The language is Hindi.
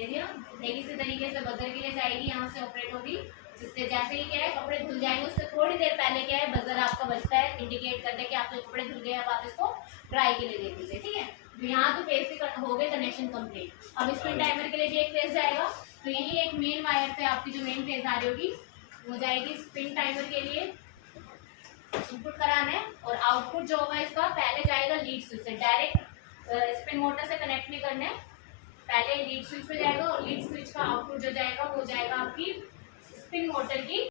एक इसी तरीके से बजर के लिए जाएगी, यहाँ से ऑपरेट होगी, जिससे जैसे ही क्या है कपड़े धुल जाएंगे उससे थोड़ी देर पहले क्या है बजर आपका बजता है इंडिकेट करने कि आपके कपड़े धुल गए, अब आप इसको ड्राई के लिए दे दीजिए। ठीक है, तो यहाँ तो फेज से हो गए कनेक्शन कंप्लीट। अब स्पिन टाइमर के लिए भी एक फेज जाएगा, तो यही एक मेन वायर से आपकी जो मेन फेज आ रही होगी वो जाएगी स्पिन टाइमर के लिए इनपुट कराना है, और आउटपुट जो होगा इसका पहले जाएगा लीड स्विच से, डायरेक्ट स्पिन मोटर से कनेक्ट नहीं करना है, पहले लीड स्विच पे जाएगा और लीड स्विच का आउटपुट जो जाएगा वो जाएगा आपकी स्पिन मोटर की